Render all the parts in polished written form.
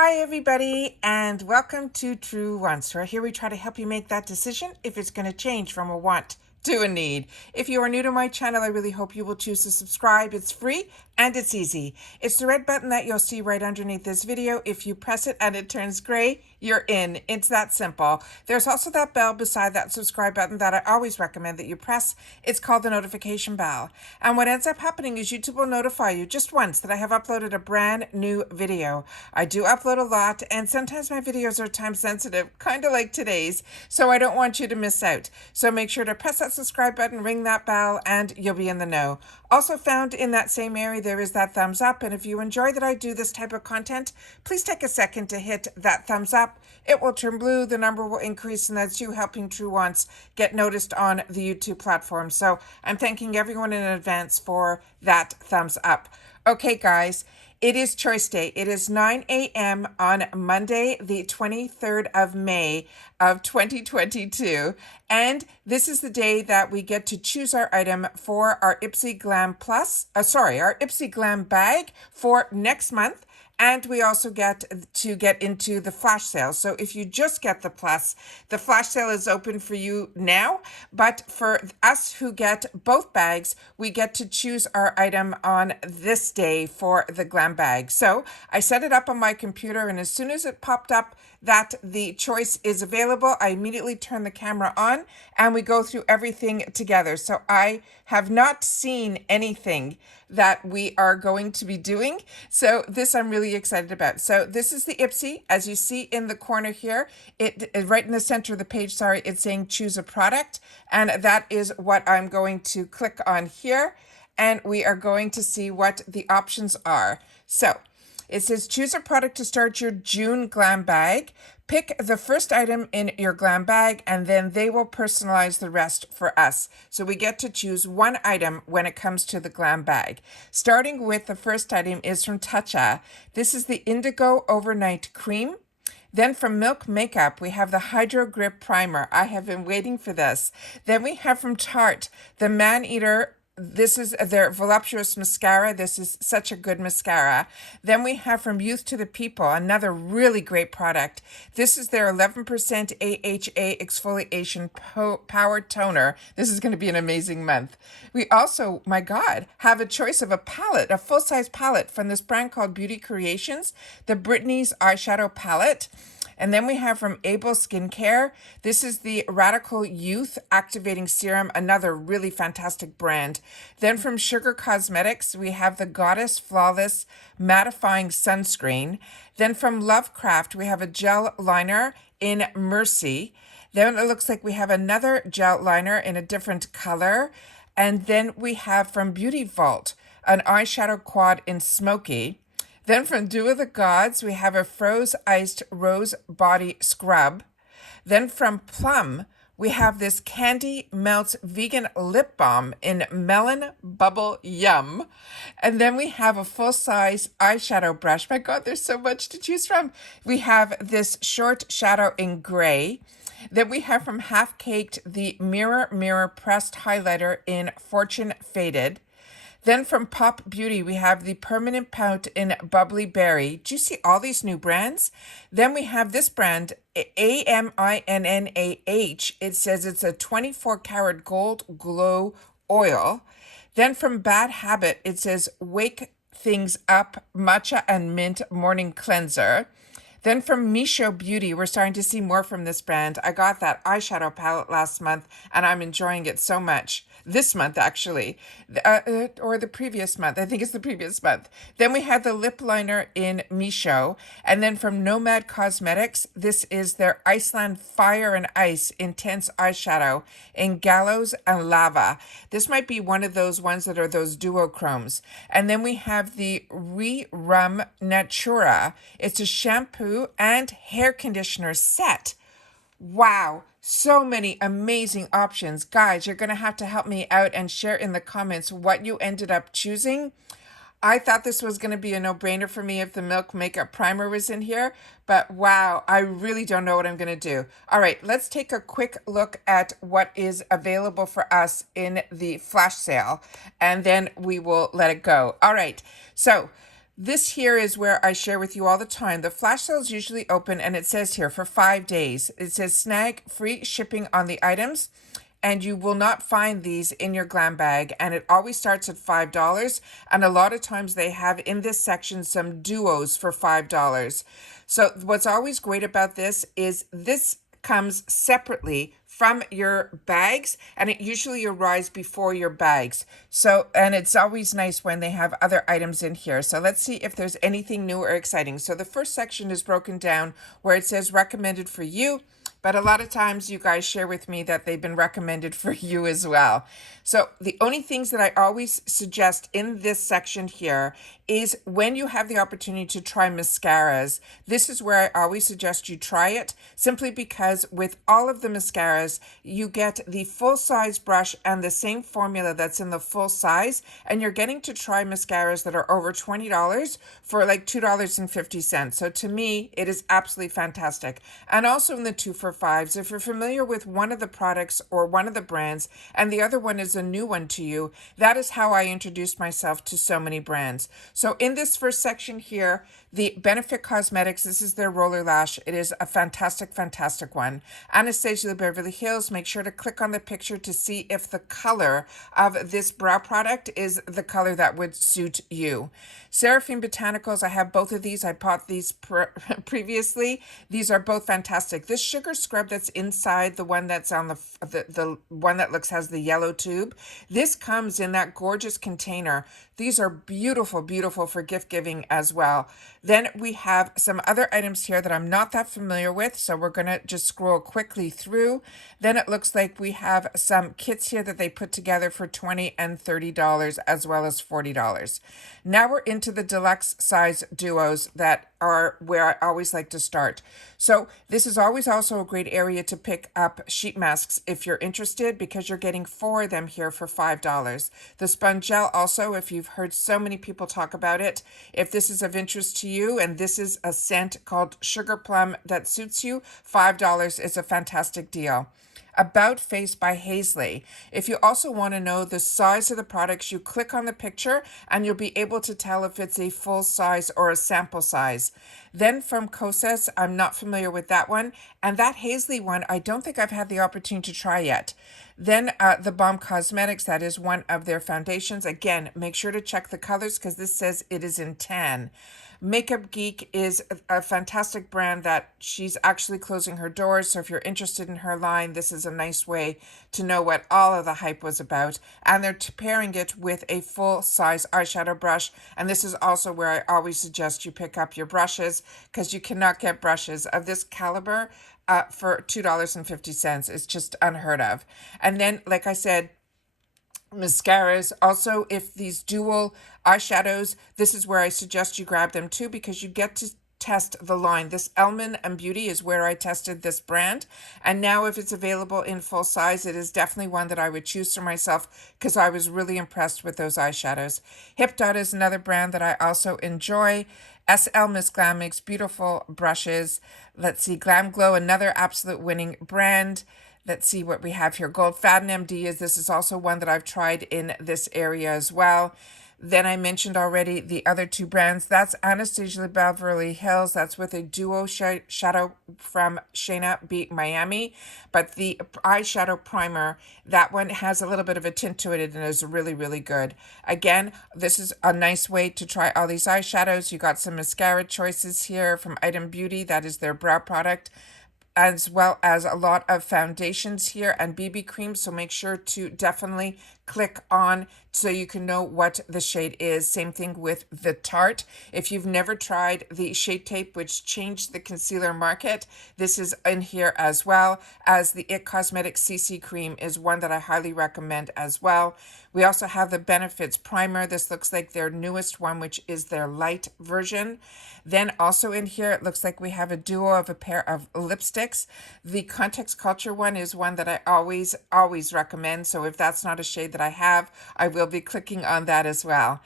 Hi everybody and welcome to True Wants, where here we try to help you make that decision if it's going to change from a want to a need. If you are new to my channel, I really hope you will choose to subscribe. It's free and it's easy. It's the red button that you'll see right underneath this video. If you press it and it turns gray, you're in. It's that simple. There's also that bell beside that subscribe button that I always recommend that you press. It's called the notification bell. And what ends up happening is YouTube will notify you just once that I have uploaded a brand new video. I do upload a lot, and sometimes my videos are time sensitive, kind of like today's, so I don't want you to miss out. So make sure to press that subscribe button, ring that bell, and you'll be in the know. Also found in that same area, there is that thumbs up, and if you enjoy that I do this type of content, please take a second to hit that thumbs up. It will turn blue, the number will increase, and that's you helping True Wants get noticed on the YouTube platform. So I'm thanking everyone in advance for that thumbs up. Okay, guys. It is Choice Day. It is 9 a.m. on Monday, the 23rd of May of 2022. And this is the day that we get to choose our item for our IPSY Glam our IPSY Glam bag for next month. And we also get to get into the flash sale. So if you just get the plus, the flash sale is open for you now. But for us who get both bags, we get to choose our item on this day for the Glam bag. So I set it up on my computer, and as soon as it popped up that the choice is available, I immediately turn the camera on and we go through everything together. So I have not seen anything that we are going to be doing. So this I'm really excited about. So this is the IPSY. As you see in the corner here, it right in the center of the page, it's saying choose a product. And that is what I'm going to click on here. And we are going to see what the options are. So it says choose a product to start your June Glam bag. Pick the first item in your Glam bag, and then they will personalize the rest for us. So we get to choose one item when it comes to the Glam bag. Starting with the first item is from Tatcha. This is the Indigo Overnight Cream. Then from Milk Makeup, we have the Hydro Grip Primer. I have been waiting for this. Then we have from Tarte, the Man Eater. This is their voluptuous mascara. This is such a good mascara. Then we have from Youth to the People, another really great product. This is their 11% AHA Exfoliation Power Toner. This is going to be an amazing month. We also, my God, have a choice of a palette, a full-size palette from this brand called Beauty Creations, the Britney's Eyeshadow Palette. And then we have from Able Skincare. This is the Radical Youth Activating Serum, another really fantastic brand. Then from Sugar Cosmetics, we have the Goddess Flawless Mattifying Sunscreen. Then from Lovecraft, we have a gel liner in Mercy. Then it looks like we have another gel liner in a different color. And then we have from Beauty Vault, an eyeshadow quad in Smoky. Then from Dew of the Gods, we have a Froze Iced Rose Body Scrub. Then from Plum, we have this Candy Melts Vegan Lip Balm in Melon Bubble Yum. And then we have a full-size eyeshadow brush. My God, there's so much to choose from. We have this short shadow in gray. Then we have from Half Caked the Mirror Pressed Highlighter in Fortune Faded. Then from Pop Beauty, we have the Permanent Pout in Bubbly Berry. Do you see all these new brands? Then we have this brand, AMINNAH. It says it's a 24 karat gold glow oil. Then from Bad Habit, it says Wake Things Up Matcha and Mint Morning Cleanser. Then from Misho Beauty, we're starting to see more from this brand. I got that eyeshadow palette last month, and I'm enjoying it so much. This month, actually, or the previous month. I think it's the previous month. Then we have the lip liner in Misho. And then from Nomad Cosmetics, this is their Iceland Fire and Ice Intense Eyeshadow in Gallows and Lava. This might be one of those ones that are those duochromes. And then we have the Re-Rum Natura. It's a shampoo and hair conditioner set. Wow, so many amazing options. Guys, you're going to have to help me out and share in the comments what you ended up choosing. I thought this was going to be a no-brainer for me if the Milk Makeup Primer was in here, but wow, I really don't know what I'm going to do. All right, let's take a quick look at what is available for us in the flash sale, and then we will let it go. All right, so This here is where I share with you all the time. The flash sale is usually open, and it says here for 5 days. It says snag free shipping on the items, and you will not find these in your glam bag, and it always starts at $5. And a lot of times they have in this section some duos for $5. So what's always great about this is this comes separately from your bags, and it usually arrives before your bags. So, and it's always nice when they have other items in here. So let's see if there's anything new or exciting. So the first section is broken down where it says recommended for you, but a lot of times you guys share with me that they've been recommended for you as well. So the only things that I always suggest in this section here is when you have the opportunity to try mascaras, this is where I always suggest you try it, simply because with all of the mascaras, you get the full size brush and the same formula that's in the full size, and you're getting to try mascaras that are over $20 for like $2.50. So to me, it is absolutely fantastic. And also in the 2 for $5s, if you're familiar with one of the products or one of the brands and the other one is a new one to you, that is how I introduced myself to so many brands. So in this first section here, the Benefit Cosmetics, this is their roller lash. It is a fantastic, fantastic one. Anastasia Beverly Hills, make sure to click on the picture to see if the color of this brow product is the color that would suit you. Seraphine Botanicals, I have both of these. I bought these previously. These are both fantastic. This sugar scrub that's inside the one that's on the one that has the yellow tube, this comes in that gorgeous container. These are beautiful, beautiful for gift giving as well. Then we have some other items here that I'm not that familiar with, so we're going to just scroll quickly through. Then it looks like we have some kits here that they put together for $20 and $30 as well as $40. Now we're into the deluxe size duos that are where I always like to start. So this is always also a great area to pick up sheet masks if you're interested, because you're getting 4 of them here for $5. The sponge gel also, if you've heard so many people talk about it, if this is of interest to you and this is a scent called Sugar Plum that suits you, $5 is a fantastic deal. About Face by Hazley. If you also want to know the size of the products, you click on the picture and you'll be able to tell if it's a full size or a sample size. Then from Kosas, I'm not familiar with that one. And that Hazley one, I don't think I've had the opportunity to try yet. Then the Balm Cosmetics, that is one of their foundations. Again, make sure to check the colors because this says it is in tan. Makeup Geek is a fantastic brand that she's actually closing her doors. So if you're interested in her line, this is a nice way to know what all of the hype was about. And they're pairing it with a full size eyeshadow brush. And this is also where I always suggest you pick up your brushes, because you cannot get brushes of this caliber for $2.50. It's just unheard of. And then, like I said, mascaras. Also, if these dual eyeshadows, this is where I suggest you grab them too, because you get to test the line. This Elman and Beauty is where I tested this brand, and now if it's available in full size, it is definitely one that I would choose for myself because I was really impressed with those eyeshadows. Hip Dot is another brand that I also enjoy. SL Miss Glam makes beautiful brushes. Let's see, Glam Glow, another absolute winning brand. Let's see what we have here. Gold Faden MD this is also one that I've tried in this area as well. Then I mentioned already the other 2 brands. That's Anastasia Beverly Hills. That's with a duo shadow from Shayna B. Miami. But the eyeshadow primer, that one has a little bit of a tint to it and is really, really good. Again, this is a nice way to try all these eyeshadows. You got some mascara choices here from Item Beauty. That is their brow product, as well as a lot of foundations here and BB creams. So make sure to definitely click on so you can know what the shade is. Same thing with the Tarte. If you've never tried the Shade Tape, which changed the concealer market, this is in here as well. As the IT Cosmetics CC Cream is one that I highly recommend as well. We also have the Benefits Primer. This looks like their newest one, which is their light version. Then also in here, it looks like we have a duo of a pair of lipsticks. The Context Culture one is one that I always recommend. So if that's not a shade that I have, I will be clicking on that as well.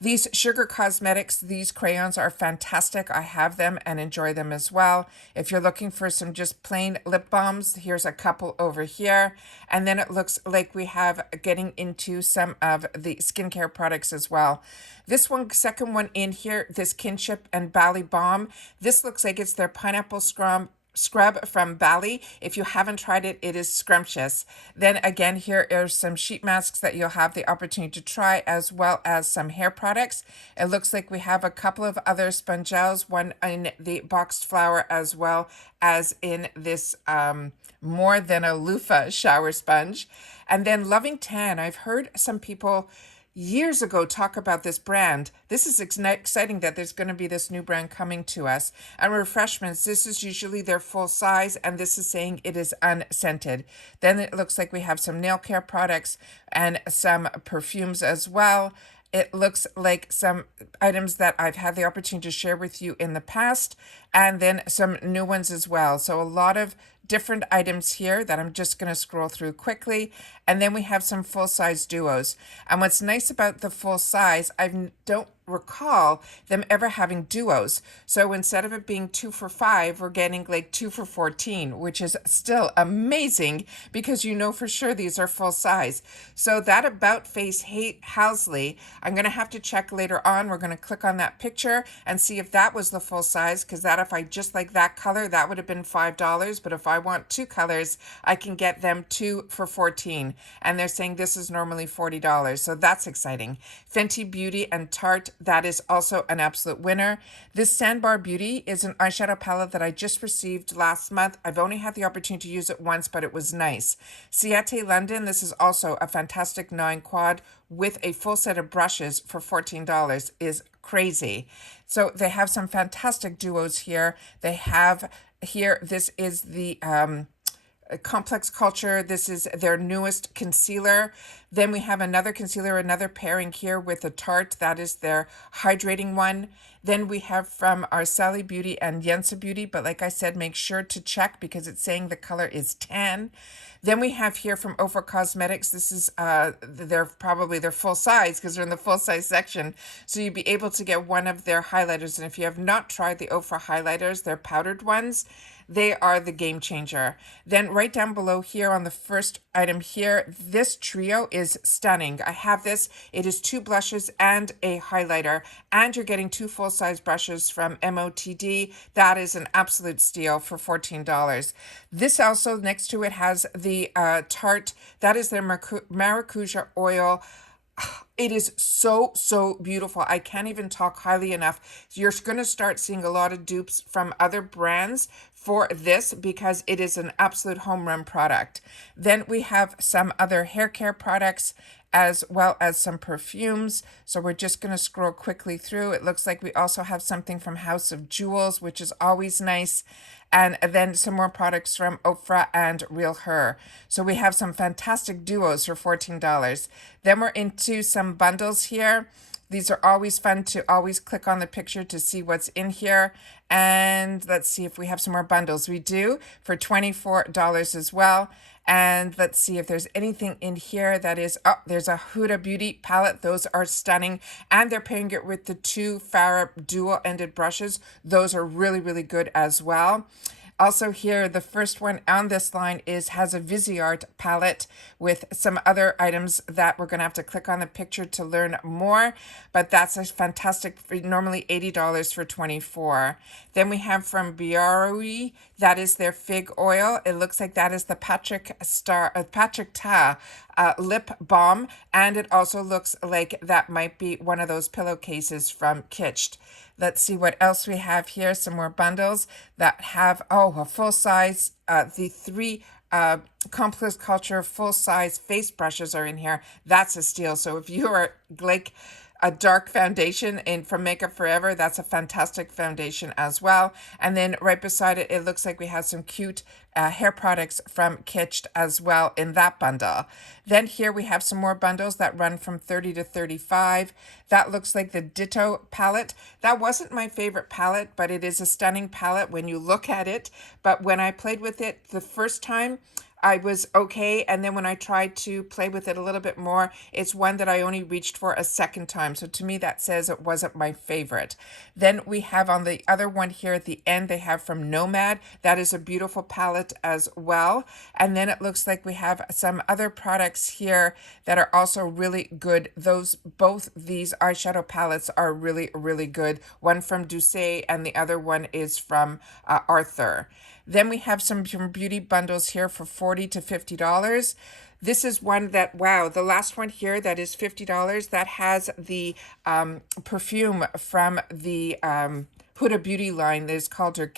These Sugar Cosmetics, these crayons are fantastic. I have them and enjoy them as well. If you're looking for some just plain lip balms, here's a couple over here. And then it looks like we have getting into some of the skincare products as well. This one, second one in here, this Kinship and Bali Balm. This looks like it's their pineapple scrub from Bali. If you haven't tried it, it is scrumptious. Then again, here are some sheet masks that you'll have the opportunity to try, as well as some hair products. It looks like we have a couple of other sponge gels, one in the boxed flower, as well as in this more than a loofah shower sponge. And then Loving Tan. I've heard some people years ago talk about this brand. This is exciting that there's going to be this new brand coming to us. And Refreshments, this is usually their full size, and this is saying it is unscented. Then it looks like we have some nail care products and some perfumes as well. It looks like some items that I've had the opportunity to share with you in the past, and then some new ones as well. So a lot of different items here that I'm just going to scroll through quickly. And then we have some full-size duos. And what's nice about the full size, I don't recall them ever having duos. So instead of it being 2 for $5, we're getting like 2 for $14, which is still amazing because you know for sure these are full size. So that About Face Housley, I'm going to have to check later on. We're going to click on that picture and see if that was the full size, because that, if I just like that color, that would have been $5. But if I want 2 colors, I can get them 2 for $14. And they're saying this is normally $40. So that's exciting. Fenty Beauty and Tarte, that is also an absolute winner. This Sandbar Beauty is an eyeshadow palette that I just received last month. I've only had the opportunity to use it once, but it was nice. Ciate London, this is also a fantastic 9 quad with a full set of brushes for $14, is crazy. So they have some fantastic duos here. They have here, this is the Complex Culture. This is their newest concealer. Then we have another concealer, another pairing here with a Tarte. That is their hydrating one. Then we have from our Sally Beauty and Yensa Beauty, but like I said, make sure to check because it's saying the color is tan. Then we have here from Ofra Cosmetics. This is they're probably their full size because they're in the full size section. So you'd be able to get one of their highlighters. And if you have not tried the Ofra highlighters, they're powdered ones. They are the game changer. Then right down below here on the first item here, this trio is stunning. I have this. It is 2 blushes and a highlighter, and you're getting 2 full-size brushes from MOTD. That is an absolute steal for $14. This also, next to it, has the Tarte. That is their maracuja oil. It is so, so beautiful. I can't even talk highly enough. You're going to start seeing a lot of dupes from other brands for this because it is an absolute home run product. Then we have some other hair care products as well as some perfumes. So we're just going to scroll quickly through. It looks like we also have something from House of Jewels, which is always nice. And then some more products from Ofra and Real Her. So we have some fantastic duos for $14. Then we're into some bundles here. These are always fun to always click on the picture to see what's in here. And let's see if we have some more bundles. We do for $24 as well. And let's see if there's anything in here that is, oh, there's a Huda Beauty palette. Those are stunning. And they're pairing it with the 2 Farah dual-ended brushes. Those are really, really good as well. Also here, the first one on this line has a Viseart palette with some other items that we're going to have to click on the picture to learn more. But that's a fantastic, normally $80 for $24. Then we have from Biarri, that is their fig oil. It looks like that is the Patrick Ta lip balm. And it also looks like that might be one of those pillowcases from Kitsched. Let's see what else we have here. Some more bundles that have, a full size, the 3 Complex Culture full size face brushes are in here. That's a steal. So if you are like a dark foundation from Makeup Forever, that's a fantastic foundation as well. And then right beside it, it looks like we have some cute hair products from Kitsched as well in that bundle. Then here we have some more bundles that run from $30 to $35. That looks like the Ditto palette. That wasn't my favorite palette, but it is a stunning palette when you look at it. But when I played with it the first time, I was okay. And then when I tried to play with it a little bit more, it's one that I only reached for a second time. So to me, that says it wasn't my favorite. Then we have on the other one here at the end, they have from Nomad. That is a beautiful palette as well. And then it looks like we have some other products here that are also really good. Both these eyeshadow palettes are really, really good. One from Dupes and the other one is from Arthur. Then we have some beauty bundles here for $40 to $50. This is one that, wow, the last one here that is $50, that has the perfume from the Huda Beauty line that is called her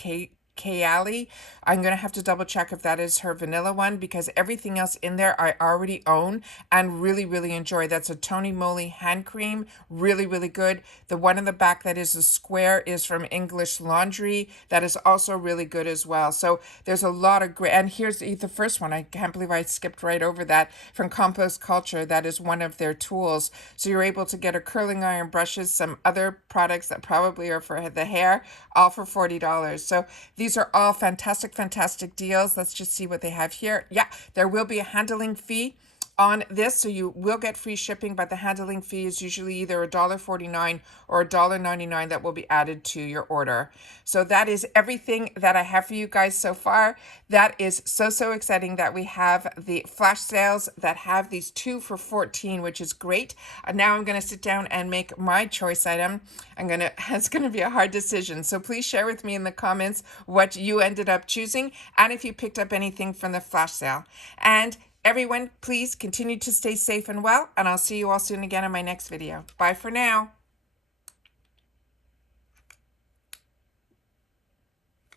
Kayali. I'm going to have to double check if that is her vanilla one, because everything else in there I already own and really, really enjoy. That's a Tony Moly hand cream. Really, really good. The one in the back that is a square is from English Laundry. That is also really good as well. So there's a lot of great, and here's the first one. I can't believe I skipped right over that, from Compost Culture. That is one of their tools. So you're able to get a curling iron, brushes, some other products that probably are for the hair, all for $40. So these are all fantastic, fantastic deals. Let's just see what they have here. Yeah, there will be a handling fee on this, so you will get free shipping, but the handling fee is usually either $1.49 or $1.99 that will be added to your order. So that is everything that I have for you guys so far. That is so exciting that we have the flash sales that have these 2 for $14, which is great. Now I'm going to sit down and make my choice item. It's going to be a hard decision. So please share with me in the comments what you ended up choosing and if you picked up anything from the flash sale. And everyone, please continue to stay safe and well, and I'll see you all soon again in my next video. Bye for now.